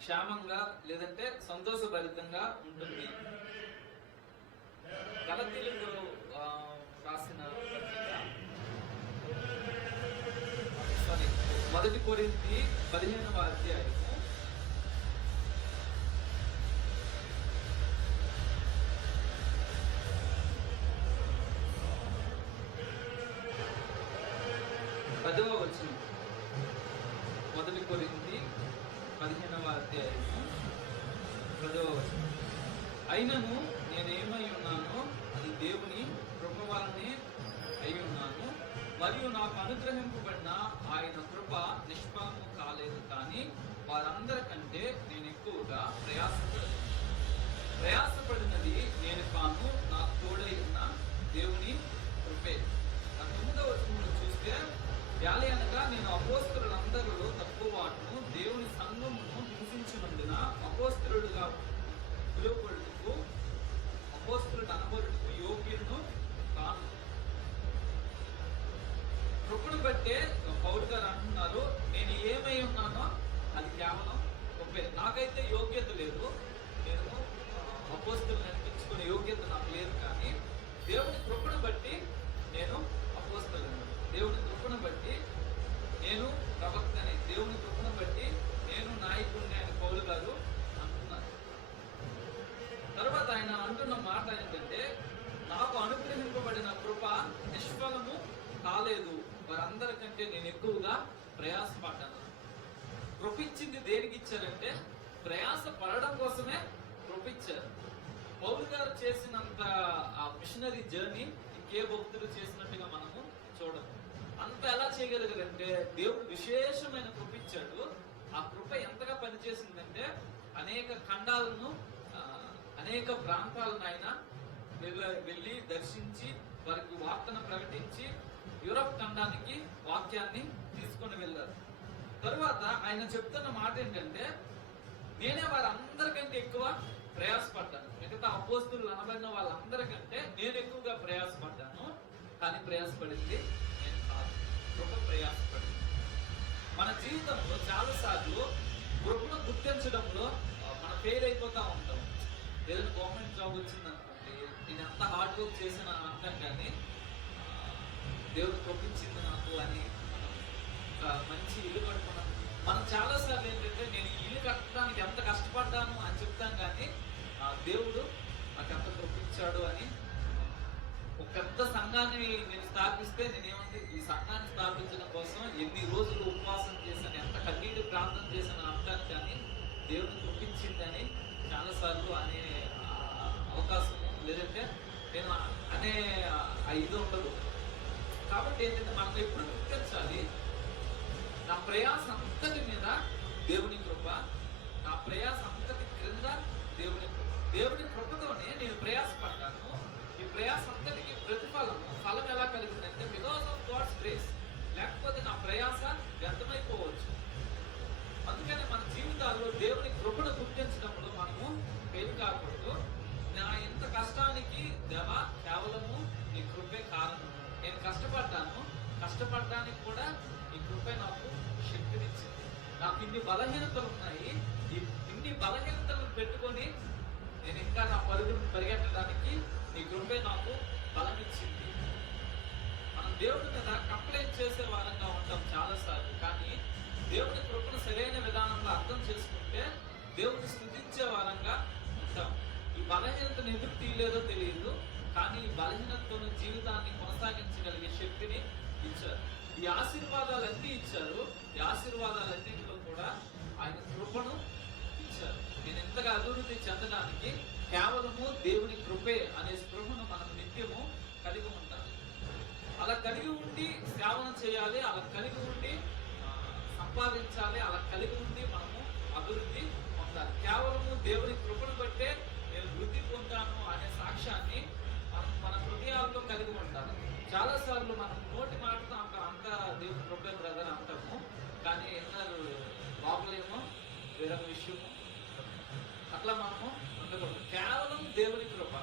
క్షేమంగా లేదంటే సంతోషభరితంగా ఉంటుంది. గలతీయులకు రాసిన మొదటి కొరింథీ 15వ అధ్యాయము 10వ వచనం. మొదటి కొరింథీ 15వ అధ్యాయము 10వ వచనం. అయినను నేనేమై ఉన్నానో అది దేవుని కృప వలనే అయి ఉన్నాను, మరియు నాకు అనుగ్రహింపబడిన ఆయన కృప నిష్ఫలము కాలేదు. కానీ వారందరికంటే నేను ఎక్కువగా ప్రయాసపడినది నేను కాను, నాకు తోడై ఉన్న దేవుని కృపే. 9వ వచనంలో చూస్తే, వ్యాలి అనగా నేను అపోస్తలులందరిలో తక్కువ వాటును, దేవుని సంఘమును హింసించినందున అపోస్తలుడుగా పిలువబడుటకు అపోస్తలుడు అనబడుటకు యోగ్యులను కాను. కృపను బట్టే పౌలు గారు అంటున్నారు, నేను ఏమై ఉన్నానో అది కేవలం కృపే. నాకైతే యోగ్యత లేదు, నేను అపోస్తలుని అనిపించుకునే యోగ్యత నాకు లేదు. కానీ దేవుని కృపను బట్టి నేను అపోస్తలుని, దేవుని కృపను బట్టి నేను ప్రవక్తని, దేవుని కృపను బట్టి నేను నాయకుడిని అని పౌలు గారు అంటున్నారు. తర్వాత ఆయన అంటున్న మాట ఏంటంటే, నాకు అనుగ్రహింపబడిన కృప నిష్ఫలము కాలేదు, వారందరికంటే నేను ఎక్కువగా ప్రయాసపడ్డాను. కృప ఇచ్చింది దేనికి ఇచ్చారంటే ప్రయాస పడడం కోసమే కృప ఇచ్చారు. పౌలు గారు చేసినంత ఆ మిషనరీ జర్నీ ఇంకే భక్తులు చేసినట్టుగా మనము చూడము. అంత ఎలా చేయగలిగారంటే దేవుడు విశేషమైన కృప ఇచ్చాడు. ఆ కృప ఎంతగా పనిచేసిందంటే అనేక ఖండాలను, అనేక ప్రాంతాలను ఆయన వెళ్ళి దర్శించి వారికి వార్తను ప్రకటించి యూరప్ ఖండానికి వాక్యాన్ని తీసుకొని వెళ్ళారు. తరువాత ఆయన చెప్తున్న మాట ఏంటంటే, నేనే వారందరికంటే ఎక్కువ ప్రయాసపడ్డాను. మిగతా అపోస్తలులు అనబడిన వాళ్ళందరికంటే నేను ఎక్కువగా ప్రయాసపడ్డాను. కానీ ప్రయాసపడింది నేను కాదు, కృప ప్రయాసపడింది. మన జీవితంలో చాలాసార్లు కృపను గుర్తించడంలో మనం ఫెయిల్ అయిపోతా ఉంటాం. ఏదైనా గవర్నమెంట్ జాబ్ వచ్చిందనుకోండి, నేను ఎంత హార్డ్ వర్క్ చేసిన అంటాం, కానీ దేవుడు కృపించింది నాకు అని మంచి ఇల్లు కట్టుకున్నాను. మనం చాలాసార్లు ఏంటంటే నేను ఇల్లు కట్టడానికి ఎంత కష్టపడ్డాను అని చెప్తాం, కానీ దేవుడు నాకు ఎంత కృపించాడు అని. ఒక పెద్ద సంఘాన్ని నేను స్థాపిస్తే నేనేమంటే ఈ సంఘాన్ని స్థాపించడం కోసం ఎన్ని రోజులు ఉపవాసం చేశాను, ఎంత కన్నీటి ప్రార్థన చేశాను అంటాను, కానీ దేవుడు కృపించిందని చాలాసార్లు అనే అవకాశం లేదంటే నేను అనే ఇది ఉండదు. కాబట్టి ఏంటంటే మనం ఎప్పుడు గుర్తించాలి, నా ప్రయాస అంతటి మీద దేవుని కృప, నా ప్రయాస అంతటి క్రింద దేవుని కృపతోనే నేను ప్రయాసపడ్డాను. ఈ ప్రయాస అంతటికి ఫలం ఎలా కలిగిందంటే బికాస్ ఆఫ్ గాడ్స్ గ్రేస్. లేకపోతే నా ప్రయాస వ్యర్థమైపోవచ్చు. అందుకని మన జీవితాల్లో దేవుని కృపను గుర్తించినప్పుడు మనము ఫెయిల్ కాకూడదు. నా ఇంత కష్టానికి దేవా కేవలము నీ కృపే కారణం. నేను కష్టపడడానికి కూడా నీ కృపే నాకు శక్తినిచ్చింది. నాకు ఇన్ని బలహీనతలు ఉన్నాయి. ఇన్ని బలహీనతలను పెట్టుకొని నేను ఇంకా నా పరుగును పరిగెట్టడానికి నీ కృపే నాకు బలం ఇచ్చింది. మనం దేవుడి మీద కంప్లైంట్ చేసే వారంగా ఉంటాం చాలాసార్లు. కానీ దేవుని కృపను సరైన విధానంలో అర్థం చేసుకుంటే దేవుని స్తుతించే వారంగా ఉంటాం. ఈ బలహీనతను ఎందుకు తీయలేదో తెలియదు, కానీ ఈ బలహీనతతో జీవితాన్ని కొనసాగించగలిగే శక్తిని ఇచ్చారు. ఈ ఆశీర్వాదాలన్నీ ఇచ్చారు. ఈ ఆశీర్వాదాలన్నింటిలో కూడా ఆయన కృపను ఇచ్చారు. నేను ఎంతగా అభివృద్ధి చెందడానికి కేవలము దేవుని కృపే అనే స్పృహను మనం నిత్యము కలిగి ఉంటాం. అలా కలిగి ఉండి సేవన చేయాలి, అలా కలిగి ఉండి సంపాదించాలి, అలా కలిగి ఉండి మనము అభివృద్ధి పొందాలి. కేవలము దేవుని కృపను బట్టే నేను వృద్ధి పొందాను అనే సాక్ష్యాన్ని మన హృదయాల్లో కలిగి ఉండాలి. చాలా సార్లు మనం నోటి మాటతో అంత దేవుని కృపే బ్రదర్ అంటాము, కానీ ఎన్నరు బాబులేమో వేరొక విషయము. అట్లా మనము ఉండకూడదు. కేవలం దేవుని కృప.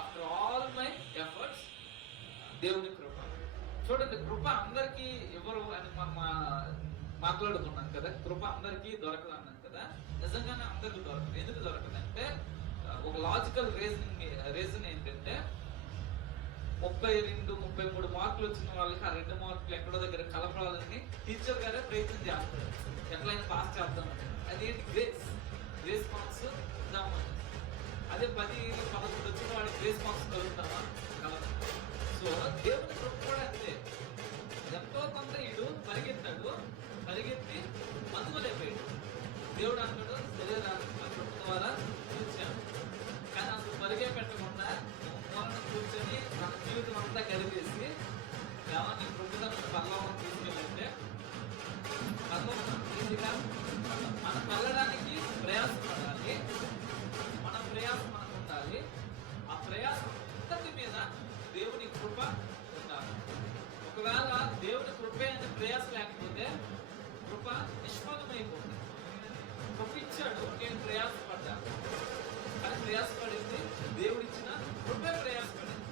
ఆఫ్టర్ ఆల్ మై ఎఫర్ట్స్ దేవుని కృప. చూడండి, కృప అందరికీ ఎవరు అని మనం మాట్లాడుకున్నాం కదా. కృప అందరికీ దొరకదు అన్నాం కదా. నిజంగానే అందరికీ దొరకదు. ఎందుకు దొరకదు అంటే ఒక లాజికల్ రీజన్ ఏంటంటే 32-33 మార్కులు వచ్చిన వాళ్ళకి ఆ 2 మార్కులు ఎక్కడో దగ్గర కలపాలని టీచర్ గారే ప్రయత్నం చేస్తారు. ఎట్లయినా పాస్ చేద్దామని. అదేంటి గ్రేస్ మార్క్స్ ఇద్దామని. అదే 10-11 వచ్చిన వాడికి గ్రేస్ మార్క్స్ కలుగుతామా? కలదు. సో దేవుని కృప కూడా అంతే. ఎంతో కొంత ఇడు పరిగెత్తి అందుకోలేకపోయాడు. దేవుడు అంటాడు శరీరాన్ని కృప ద్వారా చూచాను. కానీ అసలు పరిగే పెట్టకుండా మూలన కూర్చొని మన జీవితం అంతా గడిపేసి నీ కృపను పల్లవం తీసుకెళ్ళంటే ఈజీగా మనం వెళ్ళడానికి ప్రయాసపడాలి. మన ప్రయాసం మనకు ఉండాలి. ఆ ప్రయాసం అంతటి మీద దేవుని కృప ఉండాలి. ఒకవేళ దేవుని కృపే అనే ప్రయాస లేకపోతే కృప నిష్ఫలమైపోతుంది. కృప ఇచ్చాడు, నేను ప్రయాసపడ్డాను. కానీ ప్రయాసపడింది దేవుడిచ్చిన కృపే ప్రయాసపడింది.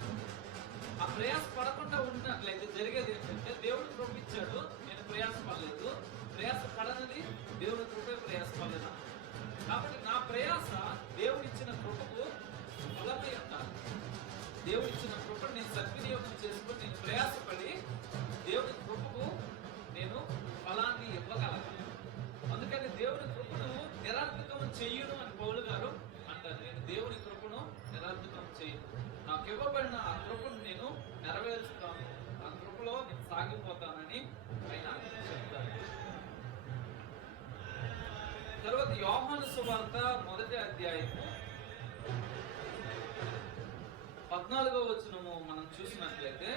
ఆ ప్రయాస పడకుండా ఉన్నట్లయితే జరిగేది ఏంటంటే దేవుడు కృప ఇచ్చాడు, నేను ప్రయాసపడలేదు. ప్రయాస పడనది దేవుడి కృపే ప్రయాసపడలేదు. కాబట్టి నా ప్రయాస దేవుడిచ్చిన కృపకు ఫలమై ఉండాలి. దేవుడిచ్చిన కృపను నేను సద్వినియోగం చేసుకుని నేను ప్రయాసపడి దేవుడి కృపకు నేను ఫలాన్ని ఇవ్వగలను. అందుకని దేవుని కృపను నిరర్థకం చెయ్యను అని పౌలు గారు అంటారు. నేను దేవుని కృపను నిరర్థకం చేయను. నాకు ఇవ్వబడిన ఆ కృపను నేను నెరవేర్చుతాను. ఆ కృపలో నేను సాగిపోతానని ఆయన చెప్తాను. తర్వాత యోహాను సువార్త 1వ అధ్యాయము 14వ వచనము మనం చూసినట్లయితే,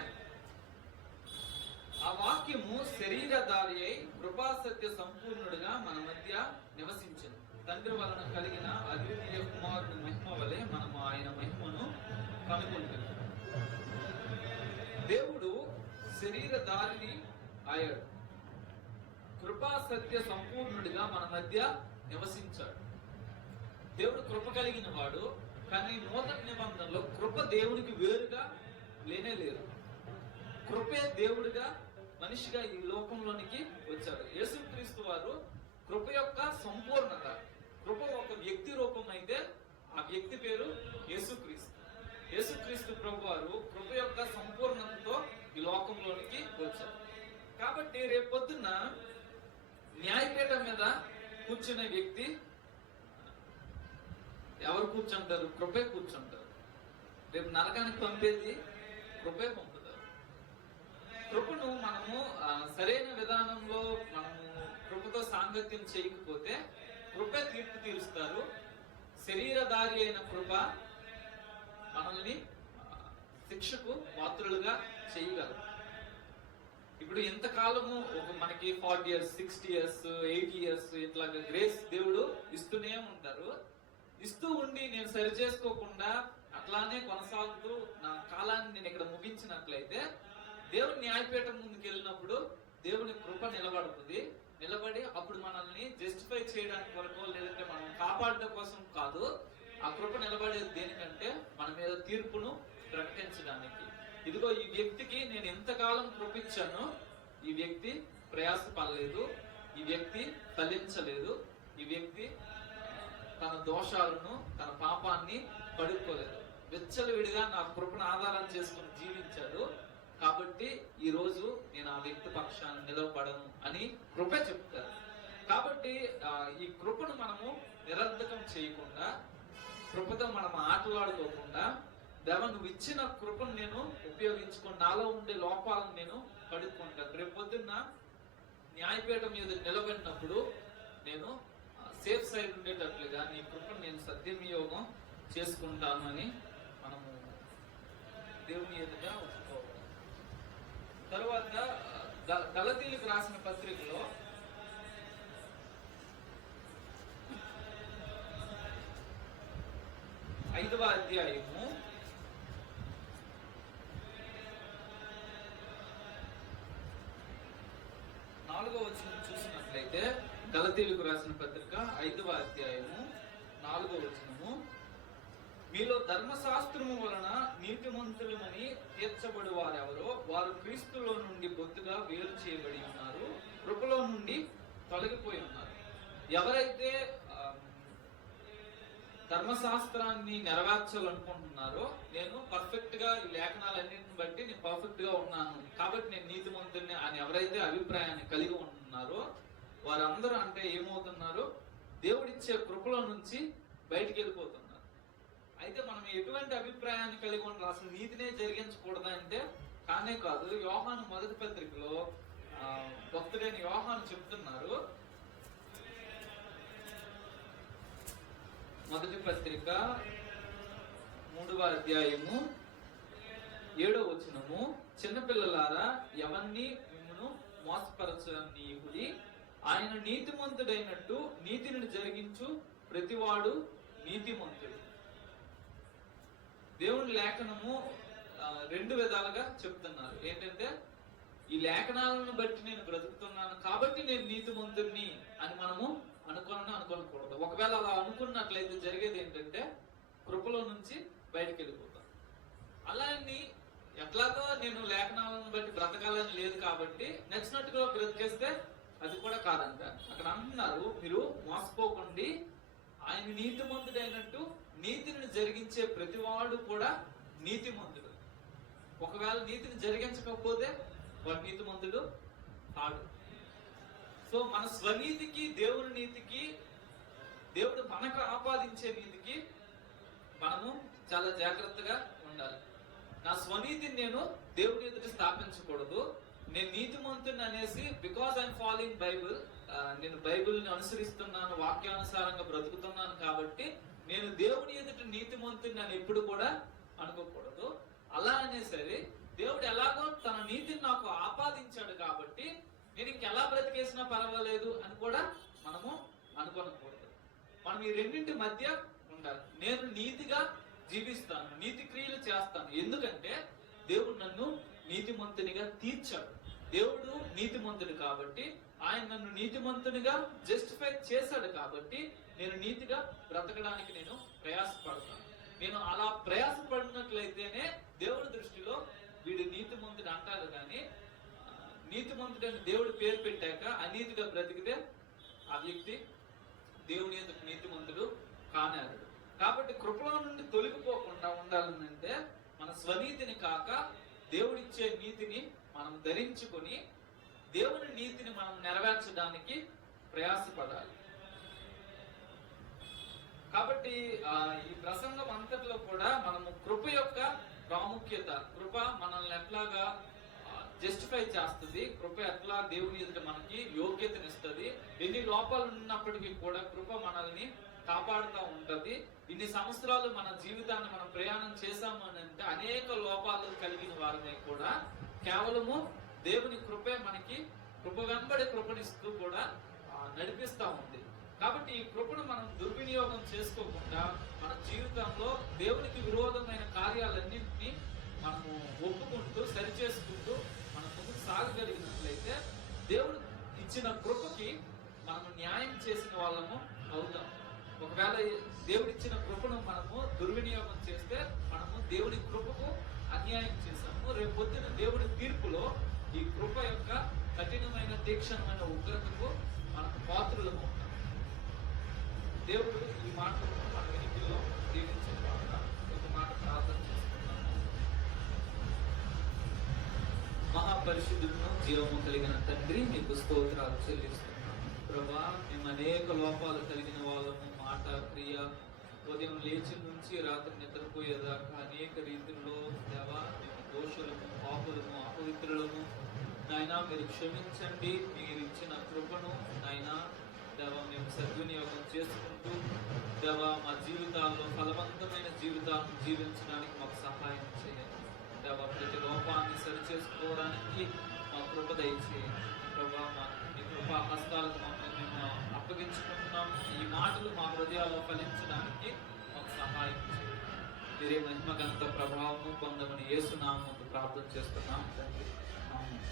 ఆ వాక్యము శరీరధారి అయి కృపాసత్య సంపూర్ణుడిగా మన మధ్య నివసించింది. తండ్రి వలన కలిగిన అద్వితీయ కుమారుని మహిమ వలె మనము ఆయన మహిమను కనుగొంటున్నాం. దేవుడు శరీరధారిని అయ్యాడు. కృపాసత్య సంపూర్ణుడిగా మన మధ్య నివసించాడు. దేవుడు కృప కలిగిన వాడు. కానీ నూతన నిబంధనలో కృప దేవునికి వేరుగా లేనే లేదు. కృపే దేవుడిగా మనిషిగా ఈ లోకంలోనికి వచ్చాడు. యేసుక్రీస్తు వారు కృప యొక్క సంపూర్ణత. కృప ఒక వ్యక్తి రూపం అయితే ఆ వ్యక్తి పేరు యేసుక్రీస్తు. యేసుక్రీస్తు ప్రభు వారు కృప యొక్క సంపూర్ణతతో ఈ లోకంలోనికి వచ్చారు. కాబట్టి రేపొద్దున న్యాయపీఠం మీద కూర్చునే వ్యక్తి ఎవరు కూర్చుంటారు? కృపే కూర్చుంటారు. రేపు నరకానికి పంపేది కృపే పంపుతారు. కృపను మనము సరైన విధానంలో మనము కృపతో సాంగత్యం చేయకపోతే కృపే తీర్పు తీరుస్తారు. శరీరధారి అయిన కృప మనల్ని శిక్షకు పాత్రులుగా చేయగలరు. ఇప్పుడు ఎంతకాలము మనకి 40 years, 60 years, 80 years ఇట్లాగా గ్రేస్ దేవుడు ఇస్తూనే ఉంటారు. ఇస్తూ ఉండి నేను సరి చేసుకోకుండా అట్లానే కొనసాగుతూ నా కాలాన్ని నేను ఇక్కడ ముగించినట్లయితే దేవుని న్యాయపీఠం ముందుకు వెళ్ళినప్పుడు దేవుని కృప నిలబడుతుంది. నిలబడి అప్పుడు మనల్ని జస్టిఫై చేయడానికి వరకు, లేదంటే మనం కాపాడడం కోసం కాదు. ఆ కృప నిలబడేది దేనికంటే మన మీద తీర్పును ప్రకటించడానికి. ఇదిగో ఈ వ్యక్తికి నేను ఎంతకాలం కృప ఇచ్చానో ఈ వ్యక్తి ప్రయాస పడలేదు, ఈ వ్యక్తి ఫలించలేదు, ఈ వ్యక్తి తన దోషాలను తన పాపాన్ని కడుక్కోలేదు, విచ్చలవిడిగా నా కృపను ఆధారం చేసుకుని జీవించాడు. కాబట్టి ఈ రోజు నేను ఆ వ్యక్తి పక్షాన్ని నిలవబడను అని కృప చెప్తారు. కాబట్టి ఈ కృపను మనము నిరర్ధకం చేయకుండా, కృపతో మనం ఆటలాడుకోకుండా, దేవ నువ్వు ఇచ్చిన కృపను నేను ఉపయోగించుకుని నాలో ఉండే లోపాలను నేను కడుక్కుంటాను. రేపు పొద్దున్న న్యాయపీఠం మీద నిలబడినప్పుడు నేను సేఫ్ సైడ్ ఉండేటట్లుగా నీ కృపను నేను సద్వినియోగం చేసుకుంటాను అని మనము దేవుని ఎదుట ఒప్పుకోవాలి. తరువాత గలతీయులకు రాసిన పత్రికలో 5వ అధ్యాయము 4వ వచనం చూసినట్లయితే, గలతీయులకు రాసిన పత్రిక 5వ అధ్యాయము 4వ వచనము, మీలో ధర్మశాస్త్రము వలన నీతిమంతులమని తీర్చబడి వారెవరో వారు క్రీస్తులో నుండి బొత్తుగా వేరు చేయబడి ఉన్నారు, కృపలో నుండి తొలగిపోయి ఉన్నారు. ఎవరైతే ధర్మశాస్త్రాన్ని నెరవేర్చాలనుకుంటున్నారో, నేను పర్ఫెక్ట్ గా ఈ లేఖనాలన్నింటిని బట్టి నేను పర్ఫెక్ట్ గా ఉన్నాను కాబట్టి నేను నీతిమంతుడిని అని ఎవరైతే అభిప్రాయాన్ని కలిగి ఉంటున్నారో వారందరూ అంటే ఏమవుతున్నారు, దేవుడిచ్చే కృపలో నుంచి బయటికి వెళ్ళిపోతున్నారు. అయితే మనం ఎటువంటి అభిప్రాయాన్ని కలిగి ఉండాలి, అసలు నీతినే జరిగించకూడదంటే కానే కాదు. యోహాను మొదటి పత్రికలో భక్తుడైన యోహాను చెప్తున్నారు, మొదటి పత్రిక 3వ అధ్యాయము 7వ వచనము, చిన్నపిల్లలారా ఎవరిని మిమ్మును మోసపరచనీయుడి, ఆయన నీతిమంతుడైనట్టు నీతిని జరిగించు ప్రతివాడు నీతిమంతుడు. దేవుని లేఖనము 2 విధాలుగా చెప్తున్నారు. ఏంటంటే ఈ లేఖనాలను బట్టి నేను బ్రతుకుతున్నాను కాబట్టి నేను నీతిమంతుడిని అని మనము అనుకోనకూడదు. ఒకవేళ అలా అనుకున్నట్లయితే జరిగేది ఏంటంటే కృపలో నుంచి బయటకు వెళ్ళిపోతాం. అలాని ఎట్లాగో నేను లేఖనాలను బట్టి బ్రతకాలని లేదు కాబట్టి నచ్చినట్టుగా బ్రతికేస్తే అది కూడా కాదంట. అక్కడ అంటున్నారు, మీరు మోసపోకండి, ఆయన నీతిమంతుడైనట్టు నీతిని జరిగించే ప్రతివాడు కూడా నీతిమంతుడు. ఒకవేళ నీతిని జరిగించకపోతే వాడు నీతిమంతుడు కాడు. సో మన స్వనీతికి దేవుని నీతికి, దేవుడు మనకు ఆపాదించే నీతికి మనము చాలా జాగ్రత్తగా ఉండాలి. నా స్వనీతిని నేను దేవుని ఎదుట స్థాపించకూడదు. నేను నీతిమంతుని అనేసి బికాజ్ ఐఎమ్ ఫాలోయింగ్ బైబుల్, నేను బైబుల్ని అనుసరిస్తున్నాను, వాక్యానుసారంగా బ్రతుకుతున్నాను కాబట్టి నేను దేవుని ఎదుట నీతిమంతుని అని ఎప్పుడు కూడా అనుకోకూడదు. అలా అనేసరి దేవుడు ఎలాగో తన నీతిని నాకు ఆపాదించాడు కాబట్టి నేను ఇంకెలా బ్రతికేసినా పర్వాలేదు అని కూడా మనము అనుకోనకూడదు. మనం ఈ రెండింటి మధ్య ఉండాలి. నేను నీతిగా జీవిస్తాను, నీతి క్రియలు చేస్తాను, ఎందుకంటే దేవుడు నన్ను నీతిమంతునిగా తీర్చాడు. దేవుడు నీతిమంతుడు కాబట్టి ఆయన నన్ను నీతిమంతునిగా జస్టిఫై చేశాడు కాబట్టి నేను నీతిగా బ్రతకడానికి నేను ప్రయాసపడతాను. నేను అలా ప్రయాసపడినట్లయితేనే దేవుడి దృష్టిలో వీడు నీతిమంతుడు అంటారు. కానీ నీతిమంతుడు అని దేవుడు పేరు పెట్టాక అనీతిగా బ్రతికితే ఆ వ్యక్తి దేవుని యొక్క నీతిమంతుడు కానాడు. కాబట్టి కృపలో నుండి తొలగిపోకుండా ఉండాలంటే మన స్వనీతిని కాక దేవుడిచ్చే నీతిని మనం ధరించుకొని దేవుని నీతిని మనం నెరవేర్చడానికి ప్రయాసపడాలి. కాబట్టి ఈ ప్రసంగం అంతట్లో కూడా మనము కృప యొక్క ప్రాముఖ్యత, కృప మనల్ని ఎట్లాగా జస్టిఫై చేస్తుంది, కృప ఎట్లా దేవుని ఎదుట మనకి యోగ్యతనిస్తుంది, ఎన్ని లోపాలు ఉన్నప్పటికీ కూడా కృప మనల్ని కాపాడుతూ ఉంటది. ఇన్ని సంవత్సరాలు మన జీవితాన్ని మనం ప్రయాణం చేశాము అని అంటే అనేక లోపాలు కలిగిన వారిని కూడా కేవలము దేవుని కృపే మనకి కృప వెంబడి కృపనిస్తూ కూడా నడిపిస్తా ఉంది. కాబట్టి ఈ కృపను మనం దుర్వినియోగం చేసుకోకుండా మన జీవితంలో దేవునికి విరోధమైన కార్యాలన్నింటినీ మనము ఒప్పుకుంటూ సరిచేసుకుంటూ మనం ముందుకు సాగగలిగినట్లయితే దేవుడు ఇచ్చిన కృపకి మనము న్యాయం చేసిన వాళ్ళము అవుతాం. ఒకవేళ దేవుడు ఇచ్చిన కృపను మనము దుర్వినియోగం చేస్తే మనము దేవుడి కృపకు అన్యాయం చేశాము. రేపు పొద్దున దేవుడి తీర్పులో ఈ కృప యొక్క కఠినమైన తీక్షణమైన ఉగ్రతకు మనకు పాత్రులము ఉంటాం. దేవుడు ఈ మాటలు మన వెనుకల్లో దీవించిన తర్వాత ఒక మాట ప్రార్థన చేసుకున్నాము. మహాపరిశుద్ధులను జీవము కలిగిన తండ్రి, మీకు స్తోత్రాలు చెల్లిస్తున్నాము. ప్రభా, మేము అనేక లోపాలు కలిగిన వాళ్ళము. మాట, క్రియ, ఉదయం లేచి నుంచి రాత్రి నిద్రపోయేదాకా అనేక రీతిలో దేవా మేము దోషులము, పాపులము, అపవిత్రులము. నాయనా మీరు క్షమించండి. మీరు ఇచ్చిన కృపను నాయనా దేవా మేము సద్వినియోగం చేసుకుంటూ దేవా మా జీవితాల్లో ఫలవంతమైన జీవితాలను జీవించడానికి మాకు సహాయం చేయండి. దేవా ప్రతి లోపాన్ని సరిచేసుకోవడానికి మా కృప దయచేయండి. ప్రభా, మీ కృపా హస్తాలకు మమ్మల్ని మేము అప్పగించుకుంటున్నాము. ఈ మాటలు మా హృదయాల్లో ఫలించడానికి మాకు సహాయం చేయండి. మీరే మహిమగంత ప్రభావము పొందమని యేసు నామమున ప్రార్థన చేస్తున్నాం తండ్రి. ఆమేన్.